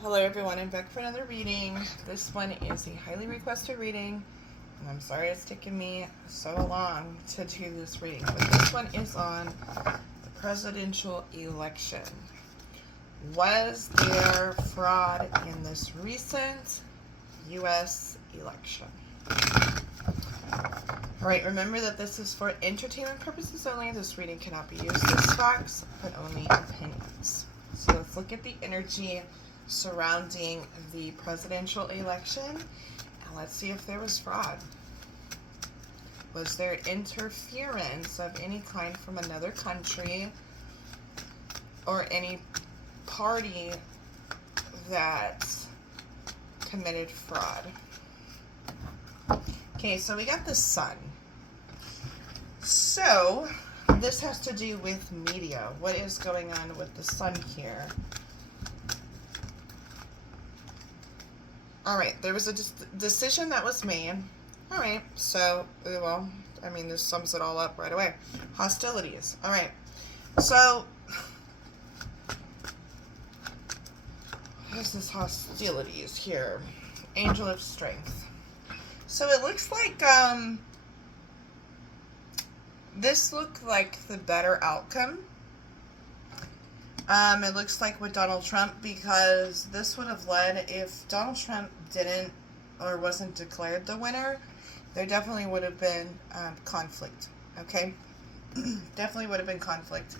Hello everyone, I'm back for another reading. This one is a highly requested reading, and I'm sorry it's taken me so long to do this reading, but this one is on the presidential election. Was there fraud in this recent U.S. election? Alright, remember that this is for entertainment purposes only. This reading cannot be used as facts, but only opinions. So let's look at the energy surrounding the presidential election, and let's see if there was fraud. Was there interference of any kind from another country or any party that committed fraud? Okay, so we got the sun. So this has to do with media. What is going on with the sun here? Alright, there was a decision that was made. Alright, so, well, I mean, this sums it all up right away. Hostilities. Alright, so, what is this hostilities here? Angel of Strength. So it looks like, this looked like the better outcome. It looks like with Donald Trump, because this would have led, if Donald Trump didn't or wasn't declared the winner, there definitely would have been conflict, okay? Definitely would have been conflict.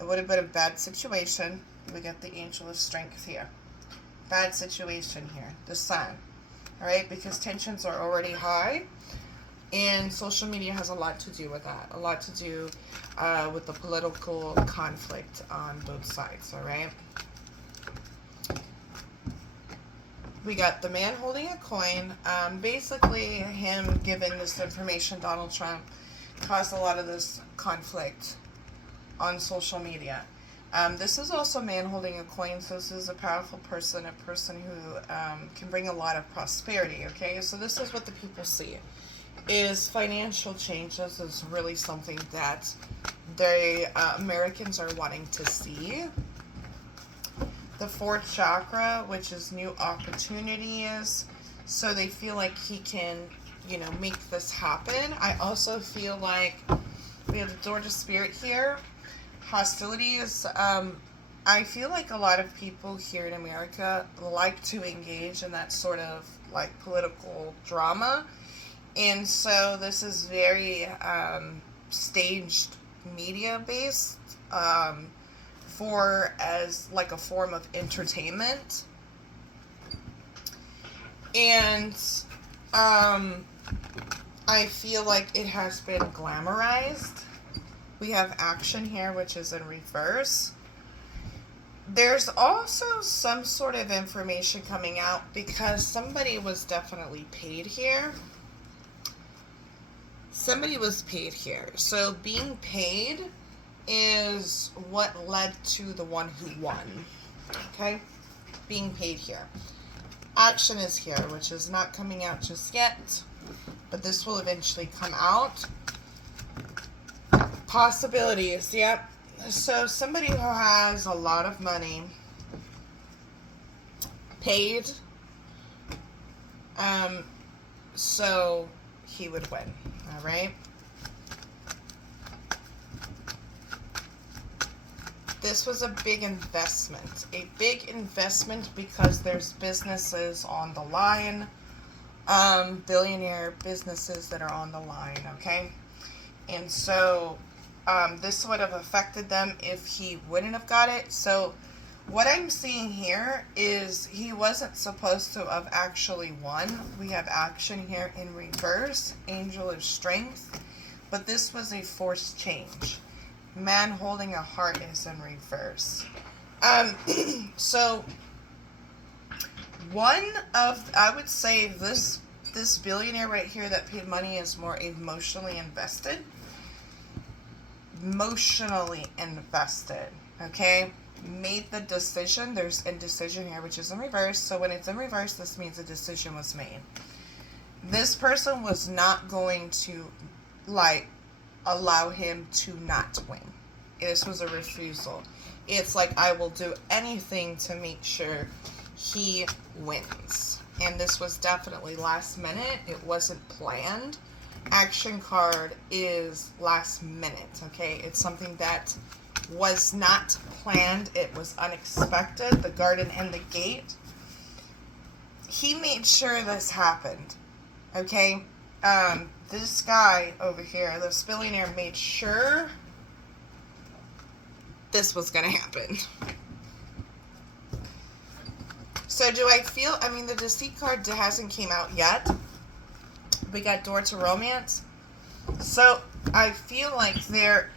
It would have been a bad situation. We get the Angel of Strength here. Bad situation here. The sun, all right? Because tensions are already high, and social media has a lot to do with that. A lot to do with the political conflict on both sides, all right? We got the man holding a coin. Basically, him giving this information, Donald Trump, caused a lot of this conflict on social media. This is also man holding a coin, so this is a powerful person, a person who can bring a lot of prosperity, okay? So this is what the people see. Is financial changes is really something that the Americans are wanting to see. The fourth chakra, which is new opportunities, so they feel like he can, make this happen. I also feel like we have the door to spirit here. Hostilities. I feel like a lot of people here in America like to engage in that sort of like political drama. And so this is very staged media based for as like a form of entertainment. And I feel like it has been glamorized. We have action here, which is in reverse. There's also some sort of information coming out because somebody was definitely paid here. Somebody was paid here. So being paid is what led to the one who won. Okay? Being paid here. Action is here, which is not coming out just yet, but this will eventually come out. Possibilities, yep. So somebody who has a lot of money paid, so he would win. All right. This was a big investment. A big investment because there's businesses on the line. Billionaire businesses that are on the line, okay? And so this would have affected them if he wouldn't have got it. So what I'm seeing here is he wasn't supposed to have actually won. We have action here in reverse, Angel of Strength, but this was a forced change. Man holding a heart is in reverse. So one of, I would say this billionaire right here that paid money is more emotionally invested. Okay? Made the decision. There's indecision here, which is in reverse. So when it's in reverse, this means a decision was made. This person was not going to, allow him to not win. This was a refusal. It's like, I will do anything to make sure he wins. And this was definitely last minute. It wasn't planned. Action card is last minute, okay? It's something that was not planned. It was unexpected. The garden and the gate. He made sure this happened, okay? This guy over here, this billionaire, made sure this was going to happen. So do I feel, I mean, the Deceit card hasn't came out yet. We got Door to Romance. So I feel like there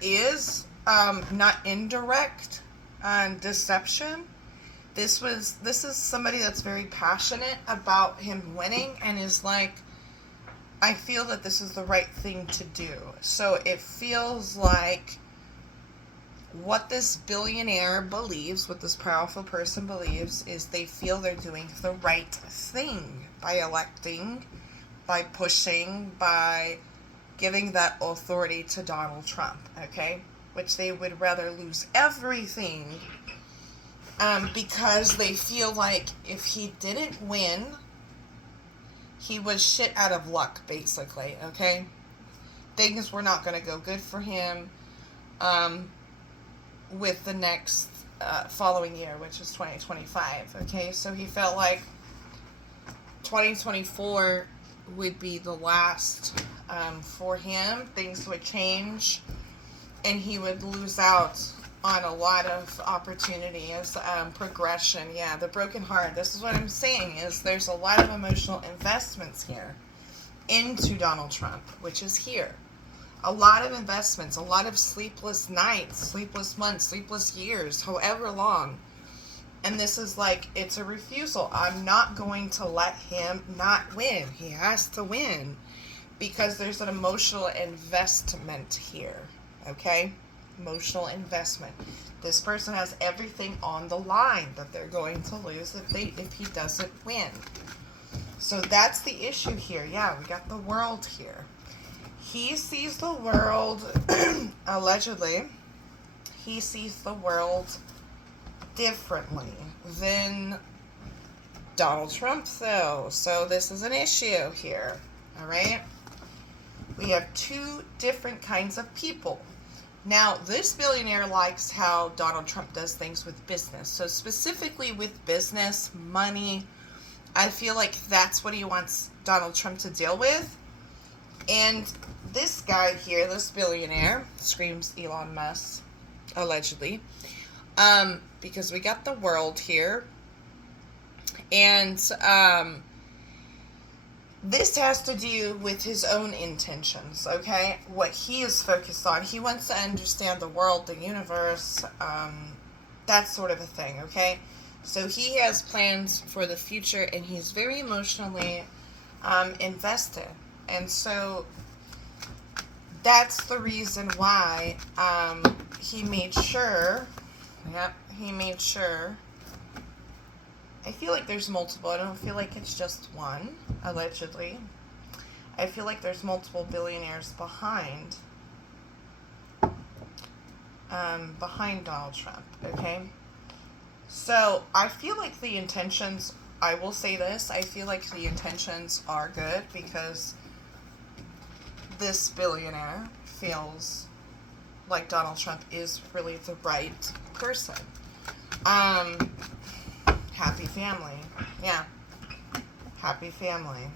is not indirect deception. This is somebody that's very passionate about him winning and is like, I feel that this is the right thing to do. So it feels like what this billionaire believes, what this powerful person believes, is they feel they're doing the right thing by electing, by pushing, by giving that authority to Donald Trump, okay? Which they would rather lose everything because they feel like if he didn't win, he was shit out of luck, basically, okay? Things were not going to go good for him with the next following year, which is 2025, okay? So he felt like 2024 would be the last for him. Things would change, and he would lose out on a lot of opportunities, progression. Yeah, the broken heart. This is what I'm saying, is there's a lot of emotional investments here into Donald Trump, which is here. A lot of investments, a lot of sleepless nights, sleepless months, sleepless years, however long. And this is like, it's a refusal. I'm not going to let him not win. He has to win because there's an emotional investment here, okay? Emotional investment. This person has everything on the line that they're going to lose if he doesn't win. So that's the issue here. Yeah, we got the world here. He sees the world, allegedly, he sees the world differently than Donald Trump, though. So this is an issue here, all right? We have two different kinds of people. Now, this billionaire likes how Donald Trump does things with business. So specifically with business, money, I feel like that's what he wants Donald Trump to deal with. And this guy here, this billionaire, screams Elon Musk, allegedly, because we got the world here. And this has to do with his own intentions, okay? What he is focused on. He wants to understand the world, the universe, that sort of a thing, okay? So he has plans for the future, and he's very emotionally invested. And so that's the reason why he made sure, I feel like there's multiple. I don't feel like it's just one, allegedly. I feel like there's multiple billionaires behind Donald Trump, okay? So I feel like the intentions, I will say this, I feel like the intentions are good because this billionaire feels like Donald Trump is really the right person. Happy family. Yeah. Happy family.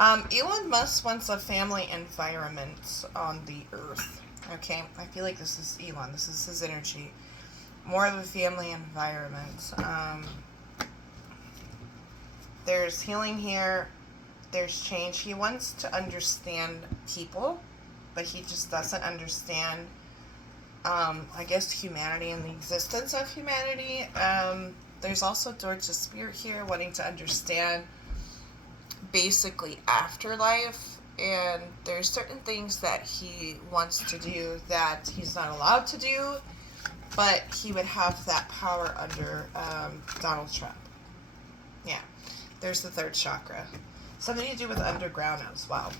Elon Musk wants a family environment on the earth. Okay? I feel like this is Elon. This is his energy. More of a family environment. There's healing here. There's change. He wants to understand people, but he just doesn't understand, I guess, humanity and the existence of humanity. There's also Door to Spirit here, wanting to understand basically afterlife, and there's certain things that he wants to do that he's not allowed to do, but he would have that power under Donald Trump. Yeah, there's the third chakra. Something to do with underground as well.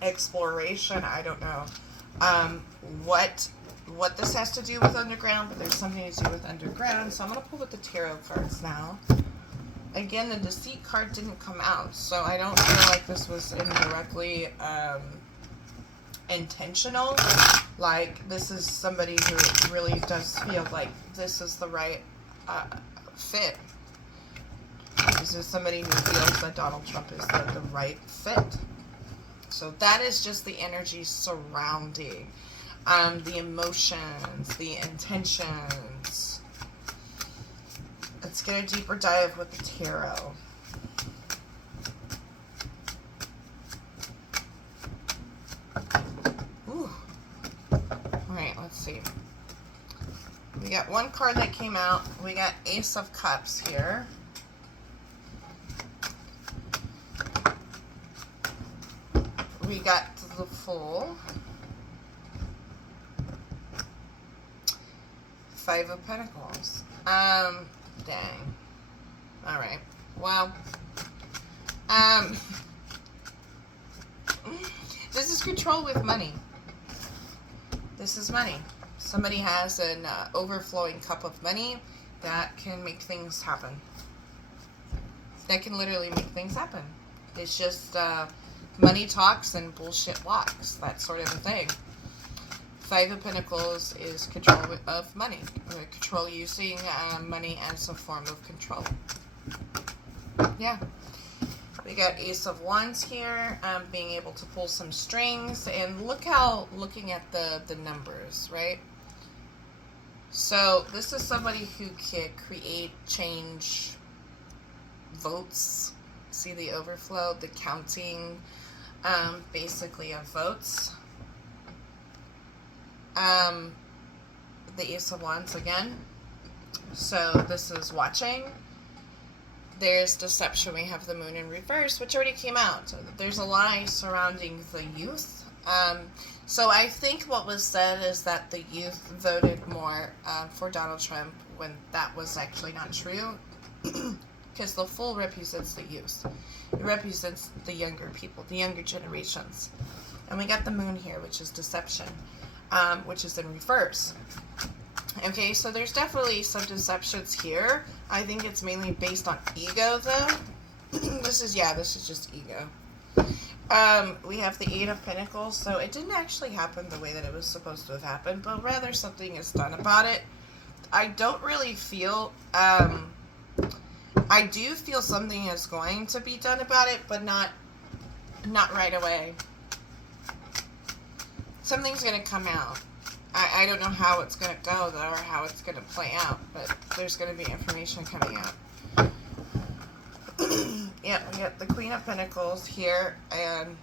Exploration, I don't know. What what this has to do with underground, but there's something to do with underground. So I'm going to pull with the tarot cards now. Again, the deceit card didn't come out, so I don't feel like this was indirectly intentional. Like, this is somebody who really does feel like this is the right fit. This is somebody who feels that Donald Trump is the right fit. So that is just the energy surrounding the emotions, the intentions. Let's get a deeper dive with the tarot. Ooh. Alright, let's see. We got one card that came out. We got Ace of Cups here. We got the Fool. Five of Pentacles. Dang. Alright. Well. This is control with money. This is money. Somebody has an overflowing cup of money that can make things happen. That can literally make things happen. It's just money talks and bullshit walks. That sort of a thing. Five of Pentacles is control of money. Control using money as a form of control. Yeah. We got Ace of Wands here, being able to pull some strings. And looking at the numbers, right? So this is somebody who can create, change votes. See the overflow, the counting, basically of votes. The Ace of Wands again. So this is watching. There's deception. We have the Moon in reverse, which already came out. So there's a lie surrounding the youth. So I think what was said is that the youth voted more for Donald Trump when that was actually not true. Because the Fool represents the youth. It represents the younger people, the younger generations. And we got the Moon here, which is deception. Which is in reverse. Okay, so there's definitely some deceptions here. I think it's mainly based on ego, though. This is just ego. We have the Eight of Pentacles, so it didn't actually happen the way that it was supposed to have happened, but rather something is done about it. I don't really feel, I do feel something is going to be done about it, but not right away. Something's going to come out. I don't know how it's going to go, though, or how it's going to play out, but there's going to be information coming out. Yeah, we got the Queen of Pentacles here, and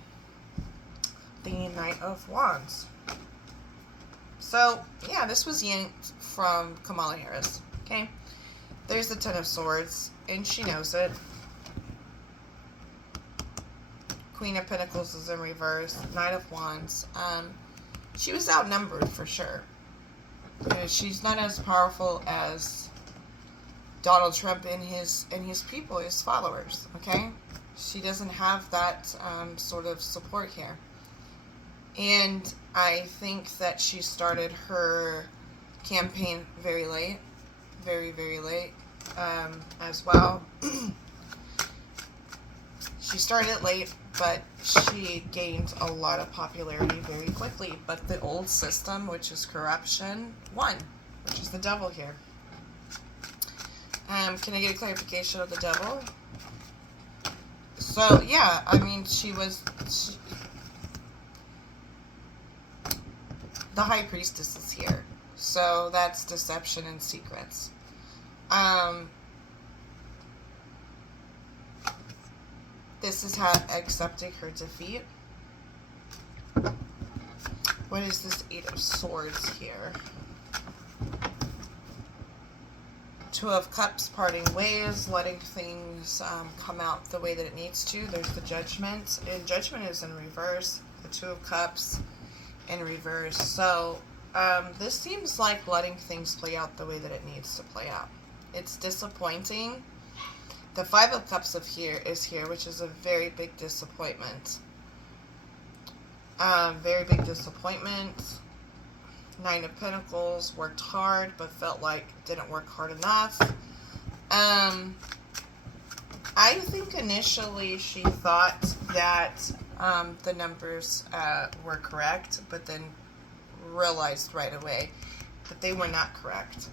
the Knight of Wands. So, yeah, this was yanked from Kamala Harris, okay? There's the Ten of Swords, and she knows it. Queen of Pentacles is in reverse. Knight of Wands. She was outnumbered for sure. She's not as powerful as Donald Trump and his people, his followers. Okay, she doesn't have that sort of support here, and I think that she started her campaign very late, very late, as well. She started it late, but she gained a lot of popularity very quickly. But the old system, which is corruption, won, which is the devil here. Can I get a clarification of the devil? So, yeah, I mean, the High Priestess is here. So, that's deception and secrets. This is how accepting her defeat. What is this Eight of Swords here? Two of Cups, parting ways, letting things come out the way that it needs to. There's the Judgment, and Judgment is in reverse. The Two of Cups in reverse. So this seems like letting things play out the way that it needs to play out. It's disappointing. The Five of Cups is here, which is a very big disappointment. Very big disappointment. Nine of Pentacles, worked hard, but felt like didn't work hard enough. I think initially she thought that the numbers were correct, but then realized right away that they were not correct.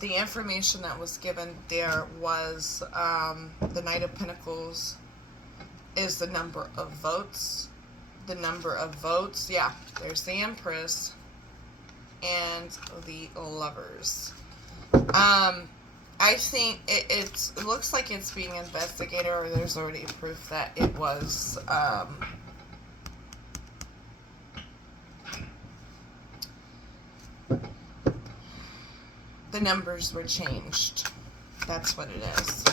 The information that was given there was the Knight of Pentacles is the number of votes. The number of votes, yeah, there's the Empress and the Lovers. I think it looks like it's being investigated, or there's already proof that it was the numbers were changed. That's what it is.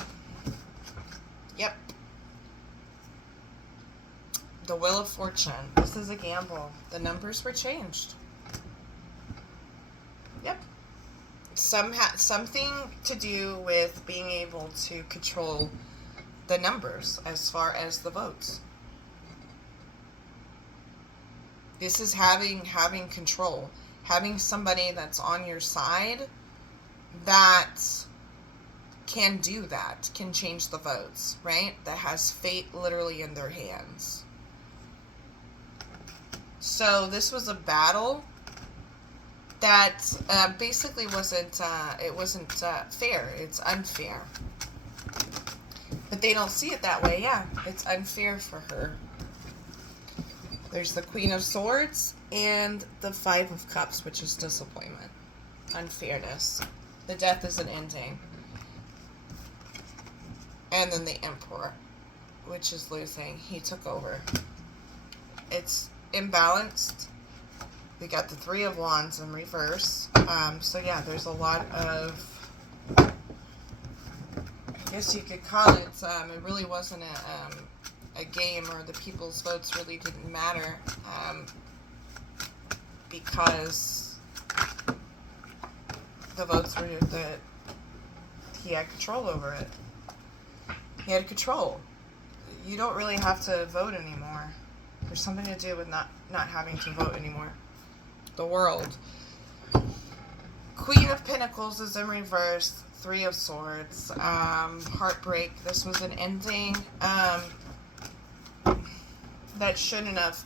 Yep. The Wheel of Fortune. This is a gamble. The numbers were changed. Yep. Something to do with being able to control the numbers as far as the votes. This is having control. Having somebody that's on your side that can do that, can change the votes, right? That has fate literally in their hands. So this was a battle that basically wasn't fair. It's unfair. But they don't see it that way. Yeah, it's unfair for her. There's the Queen of Swords and the Five of Cups, which is disappointment. Unfairness. The Death is an ending. And then the Emperor, which is losing. He took over. It's imbalanced. We got the Three of Wands in reverse. So yeah, there's a lot of, I guess you could call it, it really wasn't a game, or the people's votes really didn't matter, because the votes were that he had control over it. He had control. You don't really have to vote anymore. There's something to do with not having to vote anymore. The World. Queen of Pentacles is in reverse. Three of Swords. Heartbreak. This was an ending that shouldn't have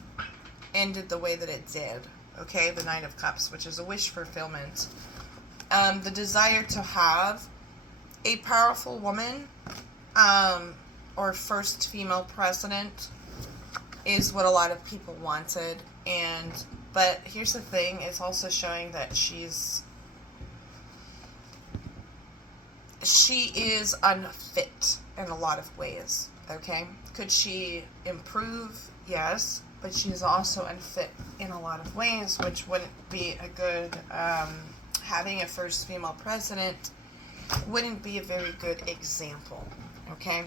ended the way that it did. Okay? The Knight of Cups, which is a wish fulfillment. The desire to have a powerful woman, or first female president, is what a lot of people wanted. But here's the thing, it's also showing that she is unfit in a lot of ways, okay? Could she improve? Yes, but she's also unfit in a lot of ways, which wouldn't be a good, having a first female president wouldn't be a very good example, okay?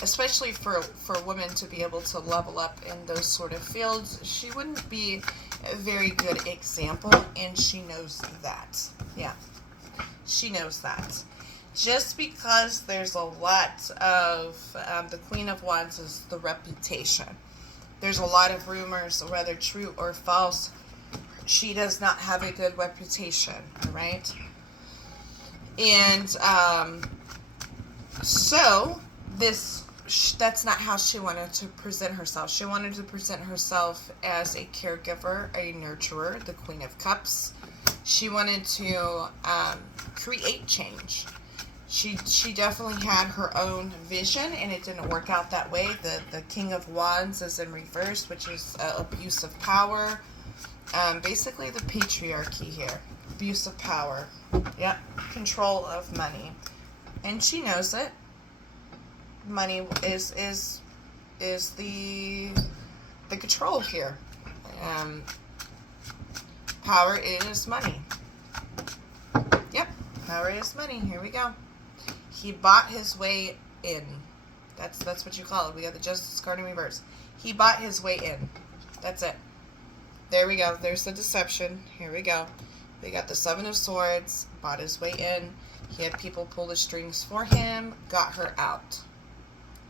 Especially for women to be able to level up in those sort of fields, she wouldn't be a very good example, and she knows that. Yeah, she knows that. Just because there's a lot of, the Queen of Wands is the reputation. There's a lot of rumors, whether true or false. She does not have a good reputation, right? And so that's not how she wanted to present herself. She wanted to present herself as a caregiver, a nurturer, the Queen of Cups. She wanted to create change. She definitely had her own vision, and it didn't work out that way. The King of Wands is in reverse, which is abuse of power. Basically the patriarchy here. Abuse of power. Yep. Control of money. And she knows it. Money is the control here. Power is money. Yep. Power is money. Here we go. He bought his way in. That's what you call it. We got the Justice card in reverse. He bought his way in. That's it. There we go. There's the deception. Here we go. We got the Seven of Swords. Bought his way in. He had people pull the strings for him. Got her out.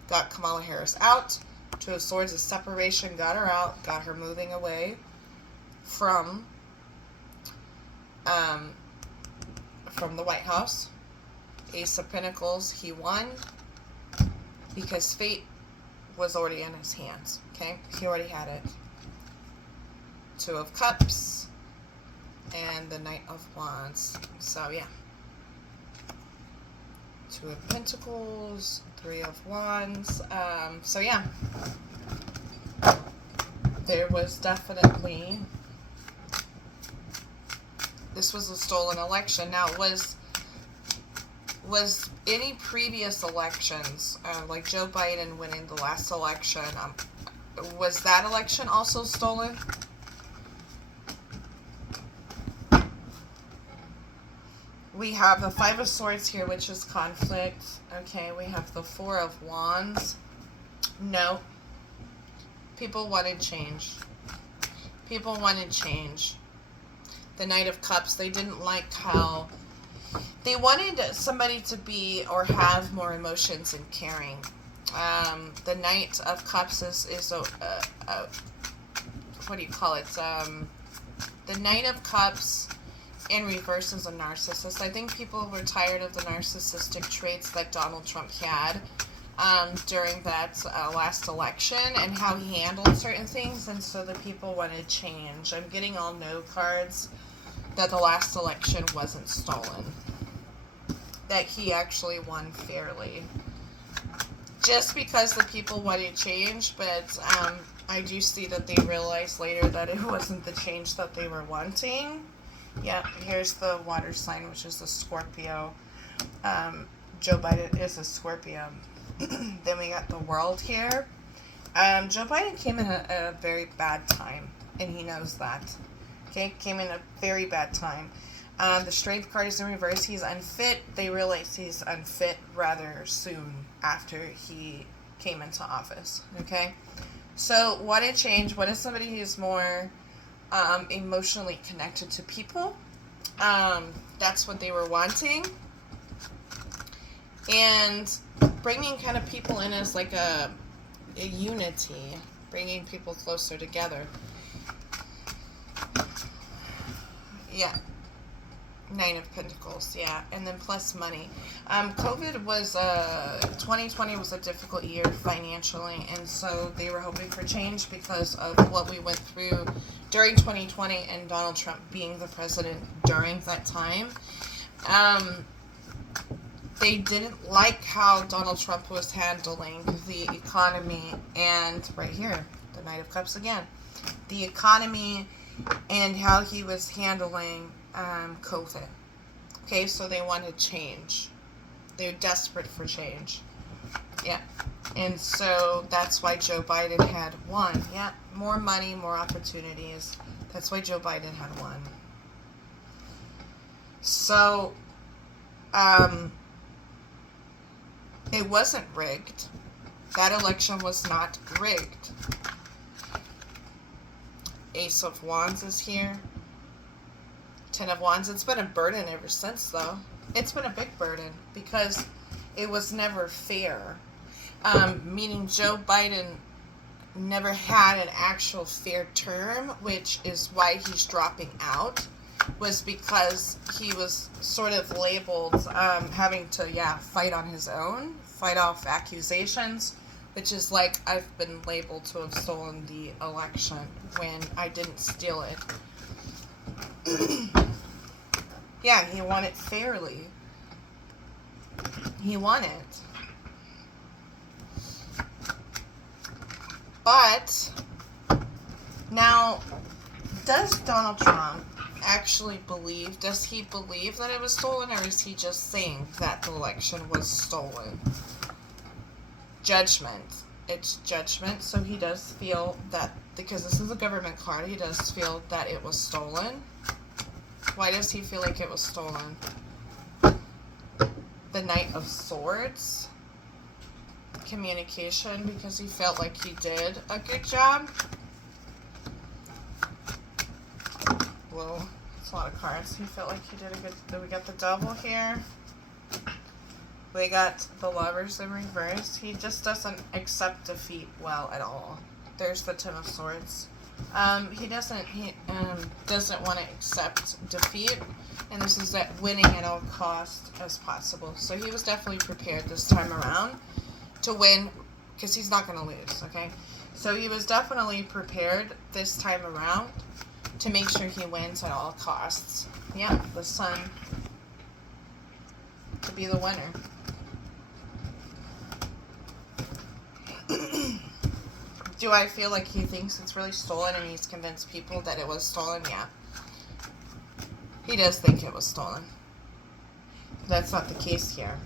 Got Kamala Harris out. Two of Swords is separation. Got her out. Got her moving away from the White House. Ace of Pentacles, he won because fate was already in his hands. Okay, he already had it. Two of Cups and the Knight of Wands. So yeah, Two of Pentacles, Three of Wands. So yeah, there was definitely, this was a stolen election. Now, was any previous elections, like Joe Biden winning the last election, was that election also stolen? We have the Five of Swords here, which is conflict. Okay, we have the Four of Wands. No. People wanted change. People wanted change. The Knight of Cups, they didn't like how... They wanted somebody to be or have more emotions and caring. The Knight of Cups is a what do you call it? The Knight of Cups in reverse is a narcissist. I think people were tired of the narcissistic traits that Donald Trump had during that last election and how he handled certain things, and so the people wanted change. I'm getting all no cards that the last election wasn't stolen, that he actually won fairly. Just because the people wanted change, but I do see that they realized later that it wasn't the change that they were wanting. Yeah, here's the water sign, which is a Scorpio. Joe Biden is a Scorpio. Then we got the World here. Joe Biden came in a very bad time, and he knows that. Okay, came in a very bad time. The Strength card is in reverse. He's unfit. They realize he's unfit rather soon after he came into office. Okay, so what a change. What is somebody who's more emotionally connected to people? That's what they were wanting. And bringing kind of people in as like a unity, bringing people closer together. Yeah. Nine of Pentacles, yeah. And then plus money. COVID was, 2020 was a difficult year financially, and so they were hoping for change because of what we went through during 2020 and Donald Trump being the president during that time. They didn't like how Donald Trump was handling the economy and, right here, the Knight of Cups again, the economy and how he was handling COVID. Okay, so they wanted change. They're desperate for change. Yeah. And so that's why Joe Biden had won. Yeah, more money, more opportunities. That's why Joe Biden had won. So, it wasn't rigged. That election was not rigged. Ace of Wands is here. Ten of Wands. It's been a burden ever since, though. It's been a big burden because it was never fair. Meaning Joe Biden never had an actual fair term, which is why he's dropping out, was because he was sort of labeled having to, fight on his own, fight off accusations, which is like I've been labeled to have stolen the election when I didn't steal it. Yeah, he won it fairly. He won it. But now, does Donald Trump actually believe, does he believe that it was stolen, or is he just saying that the election was stolen? Judgment. It's judgment, so he does feel that, because this is a government card, he does feel that it was stolen. Why does he feel like it was stolen? The Knight of Swords. Communication, because he felt like he did a good job. Whoa, that's a lot of cards. He felt like he did a good... We got the Devil here. We got the Lovers in reverse. He just doesn't accept defeat well at all. There's the Ten of Swords. He doesn't want to accept defeat, and this is that winning at all cost as possible. So he was definitely prepared this time around to win, because he's not going to lose, okay? So he was definitely prepared this time around to make sure he wins at all costs. Yeah, the Sun to be the winner. Do I feel like he thinks it's really stolen and he's convinced people that it was stolen? Yeah. He does think it was stolen. That's not the case here.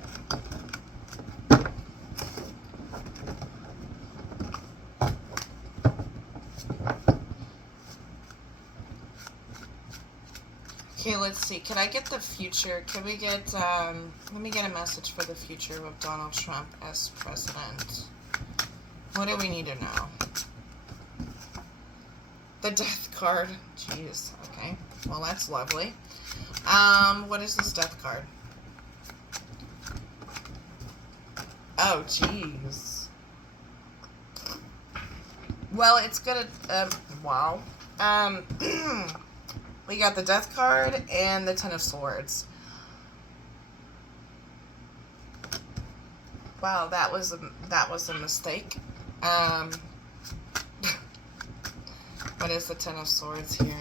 Okay, let's see. Can I get the future? Can we get, let me get a message for the future of Donald Trump as president. What do we need to know? The death card. Jeez. Okay. Well, that's lovely. What is this death card? Oh, jeez. Well, it's gonna, wow. We got the death card and the Ten of Swords. Wow, that was a mistake. What is the Ten of Swords here?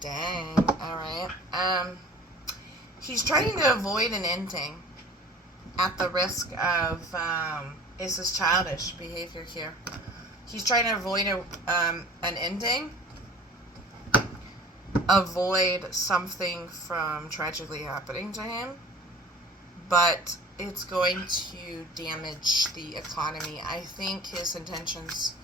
Dang. Alright. He's trying to avoid an ending at the risk of, is this childish behavior here? He's trying to avoid an ending. Avoid something from tragically happening to him. But it's going to damage the economy. I think his intentions,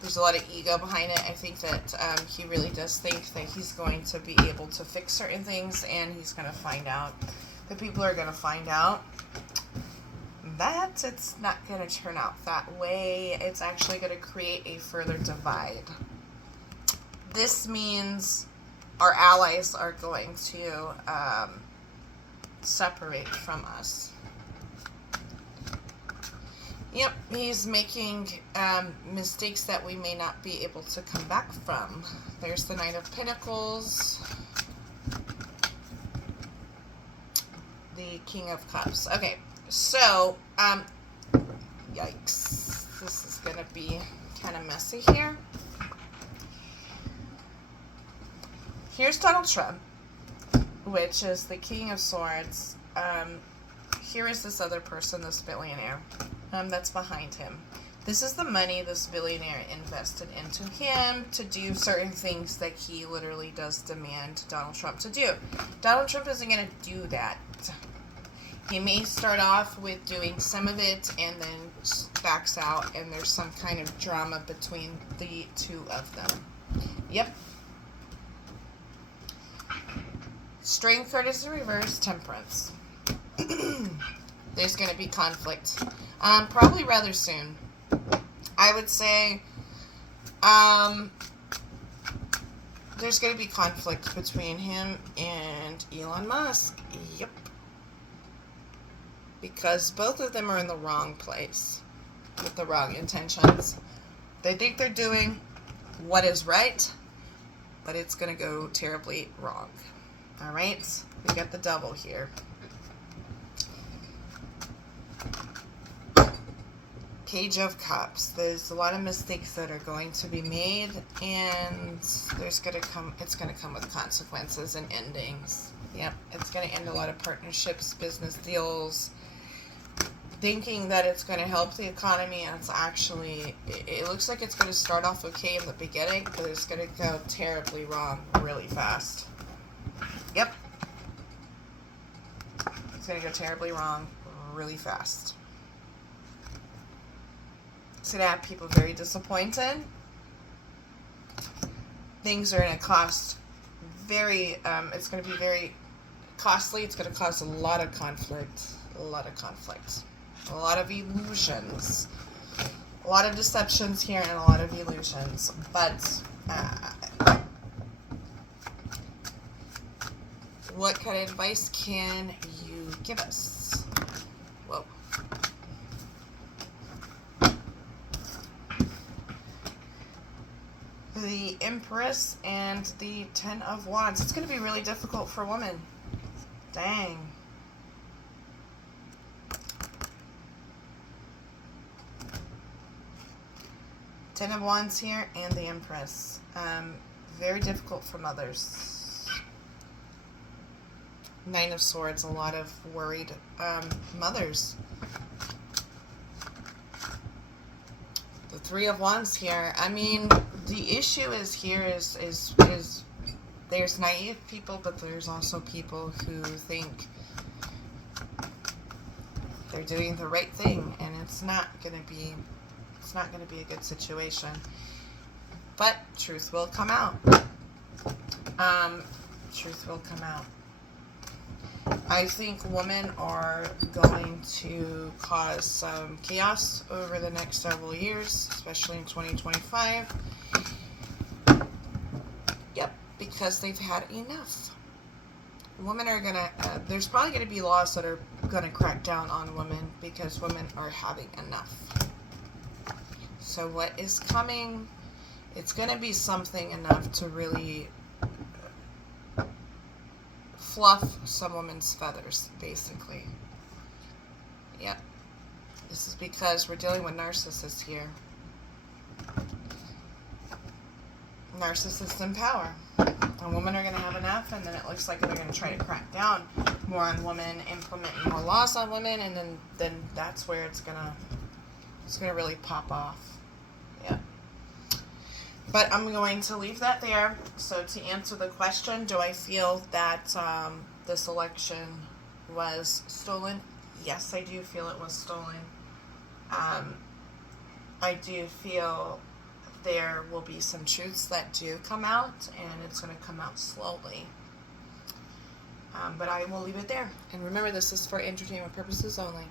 there's a lot of ego behind it. I think that he really does think that he's going to be able to fix certain things, and he's going to find out. The people are going to find out that it's not going to turn out that way. It's actually going to create a further divide. This means our allies are going to separate from us. Yep, he's making mistakes that we may not be able to come back from. There's the Knight of Pentacles. The King of Cups. Okay, so, yikes. This is going to be kind of messy here. Here's Donald Trump, which is the King of Swords. Here is this other person, this billionaire, that's behind him. This is the money this billionaire invested into him to do certain things that he literally does demand Donald Trump to do. Donald Trump isn't going to do that. He may start off with doing some of it and then backs out, and there's some kind of drama between the two of them. Yep. Strength card is the reverse, Temperance. There's going to be conflict. Probably rather soon. I would say there's going to be conflict between him and Elon Musk. Yep. Because both of them are in the wrong place with the wrong intentions. They think they're doing what is right, but it's going to go terribly wrong. Alright, we got the Devil here. Page of Cups. There's a lot of mistakes that are going to be made, and it's going to come with consequences and endings. Yep, it's going to end a lot of partnerships, business deals, thinking that it's going to help the economy, and it's actually, it looks like it's going to start off okay in the beginning, but it's going to go terribly wrong really fast. Yep. It's going to go terribly wrong really fast. It's going to have people very disappointed. Things are going to cost it's going to be very costly. It's going to cause a lot of conflict. A lot of conflict. A lot of illusions. A lot of deceptions here and a lot of illusions. But, what kind of advice can you give us? Whoa. the Empress, and the Ten of Wands. It's going to be really difficult for women. Dang. Ten of Wands here and the Empress. Very difficult for mothers. Nine of Swords, a lot of worried mothers. The Three of Wands here. I mean, the issue is there's naive people, but there's also people who think they're doing the right thing, and it's not going to be a good situation. But truth will come out. Truth will come out. I think women are going to cause some chaos over the next several years, especially in 2025. Yep, because they've had enough. Women are gonna, there's probably going to be laws that are going to crack down on women because women are having enough. So what is coming? It's going to be something enough to really fluff some women's feathers, basically. Yep. This is because we're dealing with narcissists here. Narcissists in power. And women are going to have enough, and then it looks like they're going to try to crack down more on women, implementing more laws on women, and then that's where it's going to really pop off. Yeah. But I'm going to leave that there. So to answer the question, do I feel that this election was stolen? Yes, I do feel it was stolen. I do feel there will be some truths that do come out, and it's going to come out slowly. But I will leave it there. And remember, this is for entertainment purposes only.